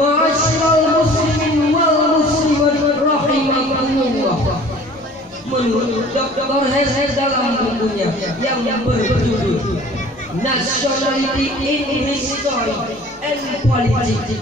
Ma'asyiral muslimin wal muslimat rahimakumullah. Menurut Dr. Hess dalam bukunya yang berjudul Nationality in History and Politics,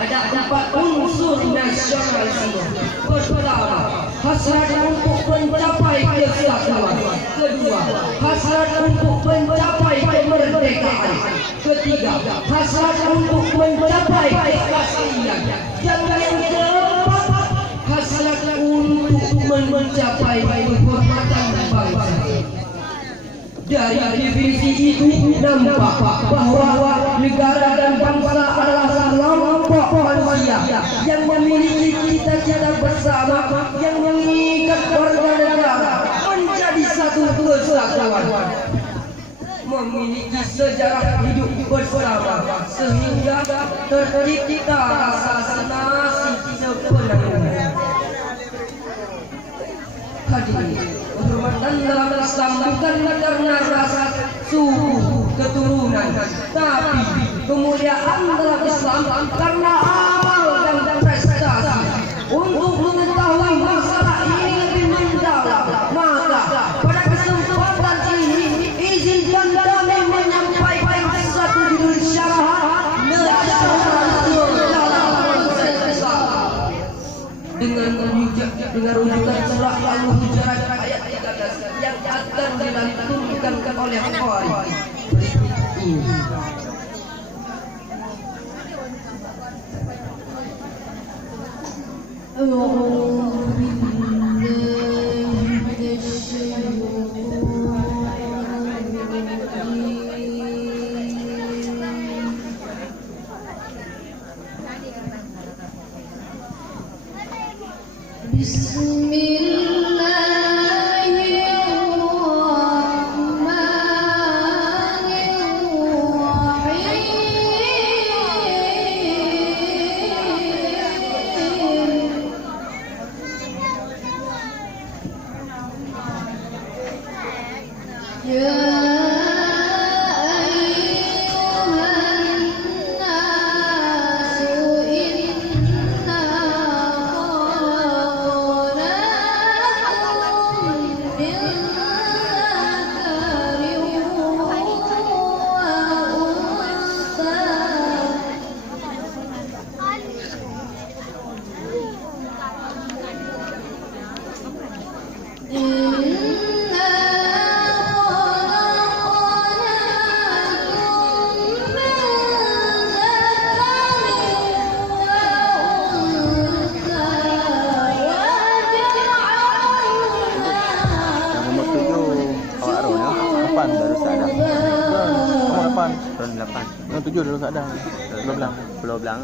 ada 4 unsur nasionalisme. Pertama, hasrat untuk mencapai kesatuan. Kedua, hasrat untuk mencapai kemerdekaan. Ketiga, hasrat untuk mencapai keaslian. Dan yang keempat, hasrat untuk mencapai kehormatan bangsa. Dari definisi itu nampak bahwa negara dan bangsa adalah sekelompok manusia yang memiliki cita-cita bersama yang mengikat warga negara menjadi satu kesatuan, memiliki sejarah hidup bersama sehingga tercipta rasa senasib sebenarnya. Hadirin, kehormatan dalam Islam bukan karena rasa suku keturunan, tapi kemuliaan dalam Islam karena amal dan prestasi. Untuk mengetahui masalah ini lebih mendalam, maka pada kesempatan ini izinkan kami menyampaikan satu judul syarah nasionalisme dalam konsep Islam dengan rujukan surah Al-Hujurat ayat 13 yang akan dilantunkan oleh Qari. Yang 7 dulu tak ada. Belum belang.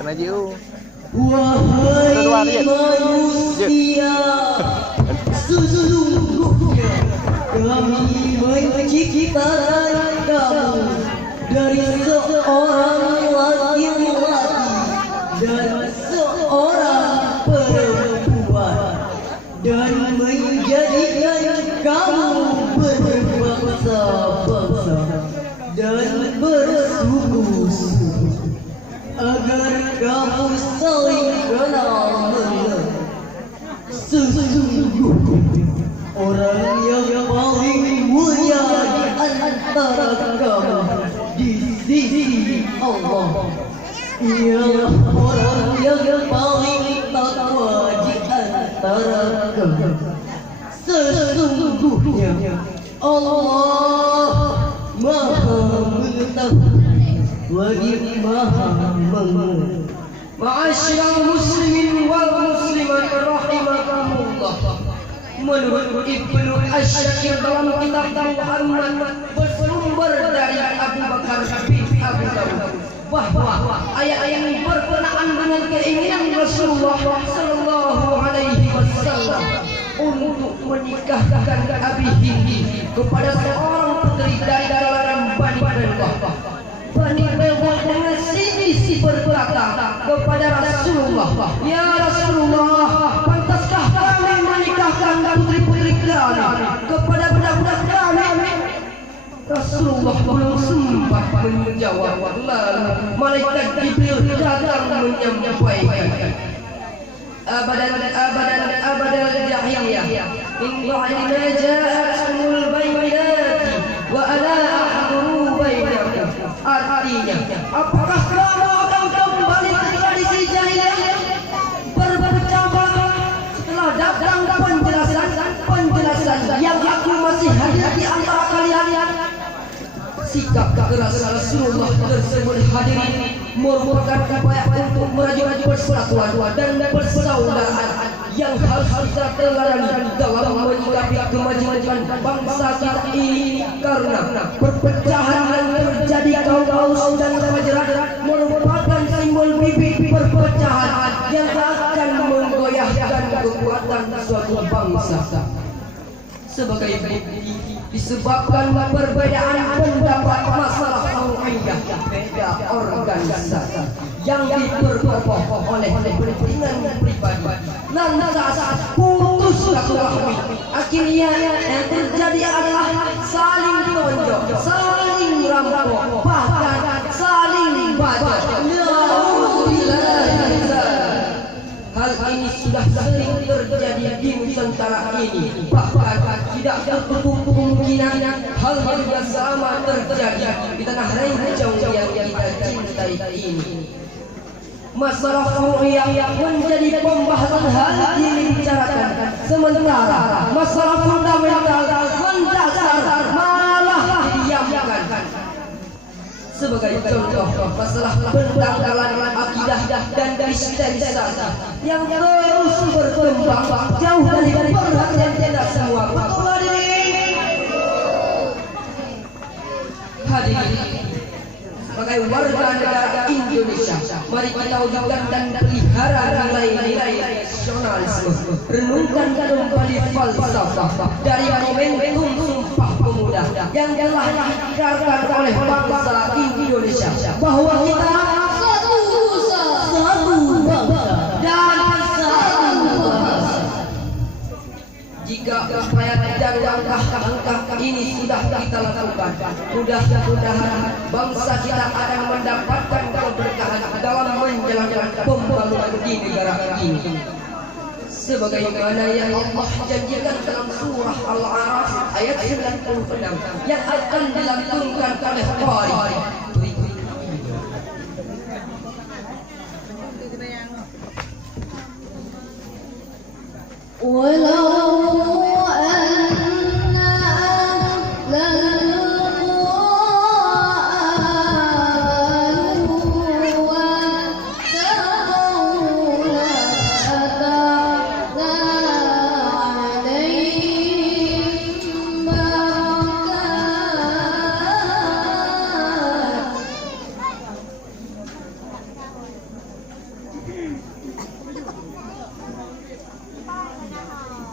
Kena JO. Wahai manusia, sesungguhnya kami menciptakan kamu dari seorang laki-laki dan seorang perempuan dan menjadikan kamu berbangsa. sesungguhnya orang yang paling mulia di antara kamu di sisi Allah ialah orang yang paling takwa di antara kamu. Sesungguhnya Allah Maha Mengetahui lagi Maha Mengenal. Ma'asyiral muslimin wal muslimat rahimakumullah. Menurut Ibnu Asy-Syakir dalam kitab Muhammad bersumber dari Abu Bakar bin Abi Dawud bahwa ayat-ayat ini berkenaan dengan keinginan Rasulullah sallallahu alaihi wasallam untuk menikahkan Abi Hindi kepada seorang putri dari kalangan Bani Balbah. Bani Balbah dengan sisi berkata kepada Rasulullah, "Ya Rasulullah, pantaskah kami menikahkan putri-putri kami kepada budak-budak kami?" Rasulullah belum sempat menjawab, lalu malaikat Jibril datang menyampaikan, abadan jahiliyah in ba'dina ja'atumul bayyinati wa ala ahduru bainakum. Artinya, apakah kamu akan kembali ke tradisi jahiliyah bercabang setelah datang penjelasan yang aku masih hadir di antara kalian? Sikap keras Rasulullah tersebut hadirin merupakan upaya untuk merajut persatuan dan persaudaraan yang harus kita teladani dalam menyikapi kemajuan bangsa kita ini, karena perpecahan yang terjadi kaum Aus dan Khazraj merupakan simbol bibit perpecahan yang akan menggoyahkan kekuatan suatu bangsa. Sebagai bukti disebabkan perbedaan pendapat masalah ruhiyah, beda organisasi yang diperkokoh oleh kepentingan pribadi, lantas putus silaturahmi. Akhirnya yang terjadi adalah saling tonjok, saling rampok, bahkan saling bajak. Hal ini sudah sering terjadi di Nusantara ini, bahkan tidak tertutup kemungkinan hal yang sama terjadi di tanah air jauh yang kita cintai ini. Masalah ruhiyah menjadi pembahasan hal yang dibicarakan, sementara masalah fundamental mendasar malah didiamkan. Sebagai contoh, masalah pendangkalan akidah dan kristenisasi yang terus berkembang jauh dari perhatian kita semua. Betul hadirin, sebagai warga negara Indonesia, mari kita wujudkan dan pelihara nilai-nilai nasionalisme. Renungkan kembali falsafah dari momentum Sumpah Pemuda yang telah diikrarkan oleh bangsa Indonesia, bahwa kita satu bangsa dan satu bahasa. Jika upaya dan langkah-langkah ini sudah kita lakukan, mudah-mudahan bangsa kita akan mendapatkan keberkahan dalam menjalankan pembangunan di negara ini. Sebagaimana yang Allah janjikan dalam surah Al-A'raf ayat 96 yang akan dilantunkan oleh Qari. Walau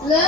la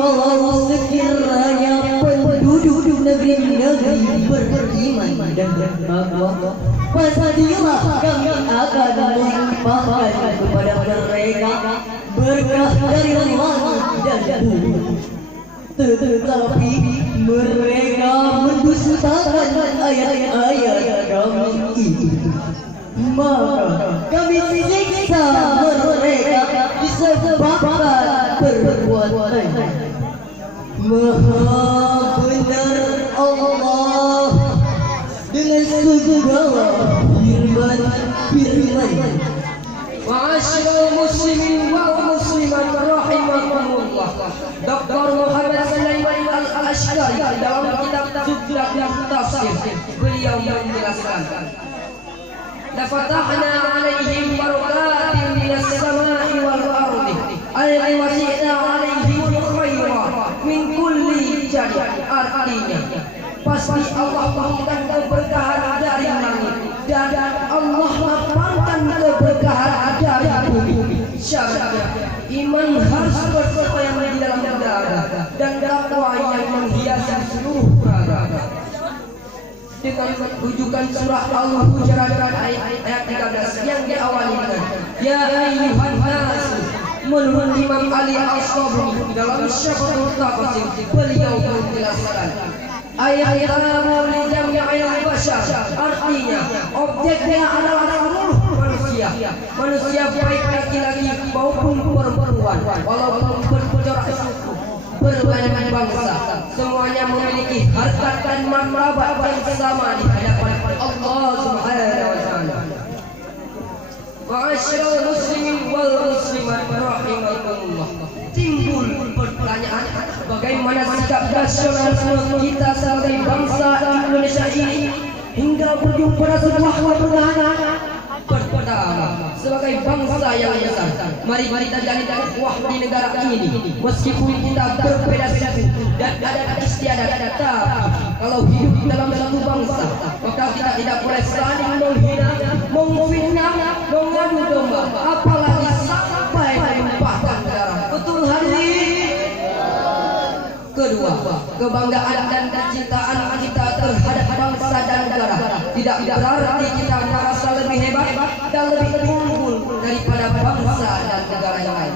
kalau sekiranya penduduk negeri-negeri beriman dan bertakwa, pastilah kami akan melimpahkan kepada mereka berkah dari langit dan bumi. Tetapi mereka mendustakan ayat-ayat kami itu, maka kami siksa mereka disebabkan perbuatan. Maha benar Allah dengan segala firman. Ma'asyiral muslimin wal muslimat rahimakumullah. Dr. Muhammad Sulaiman Al-Ashqari dalam kitab Subdatul Tafsir beliau menjelaskan, "Lafatahna 'alaihim barakatin minas sama'i wal ardi, ay wasi'na 'alaihim khairan min kulli jannah." Artinya, pasti Allah berikan keberkahan dari langit dan Allah lapangkan keberkahan dari bumi. Syaratnya iman harus bersemayam di dalam dada dan takwa yang menghiasi seluruh raga. Dengan rujukan surah Al-Hujurat ayat 13 yang diawali dengan ya ayyuhan nas, menurut Imam Ali Al-Sabuni dalam Syarhul Tafsir beliau menjelaskan ayat-ayat li jami'il bashar, artinya objeknya adalah seluruh manusia baik laki-laki maupun perempuan, walaupun bercorak suku, berbagai bangsa, semuanya memiliki harkat dan martabat yang sama di hadapan Allah Subhanahu wa taala. Ma'asyiral muslimin wal muslimat rahimakumullah. Timbul pertanyaan, bagaimana sikap nasionalisme kita sebagai bangsa Indonesia ini hingga berujung pada sebuah kemerdekaan? Pertama, sebagai bangsa yang besar, mari kita jalin ukhuwah di negara ini. Meskipun kita berbeda suku dan ada istiadat, tapi kalau hidup dalam satu bangsa, maka kita tidak boleh saling menghina, memfitnah, mengadu domba, apalagi sampai menumpahkan darah. Betul hadirin? Kedua, kebanggaan dan kecintaan kita terhadap bangsa dan negara tidak berarti kita merasa lebih hebat dan lebih unggul daripada bangsa dan negara yang lain.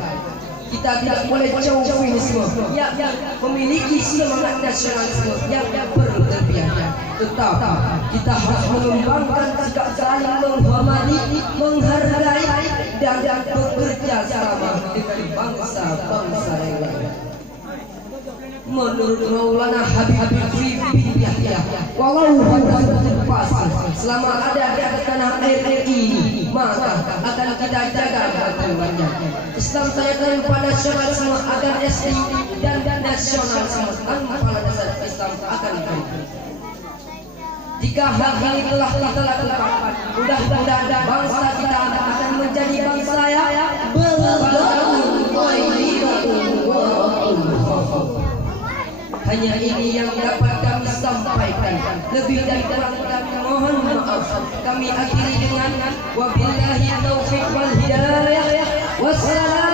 Kita tidak boleh chauvinisme yang memiliki semangat nasionalisme yang berlebihan. Tetapi kita harus mengembangkan sikap saling menghormati, menghargai dan bekerja sama dengan bangsa-bangsa yang lain. Menurut Maulana Habib bin Yahya, walau pas selama ada di tanah air ini, maka akan kita jaga perkembangannya. Islam saya tanpa nasionalisme akan esti dan nasionalisme tanpa landasan Islam akan hancur. Jika hal ini telah kita lakukan, mudah-mudahan bangsa kita akan menjadi bangsa yang hanya ini yang dapat kami sampaikan. Lebih dari kurang kami mohon maaf. Kami akhiri dengan wabillahi taufiq wal hidayah. Wassalamu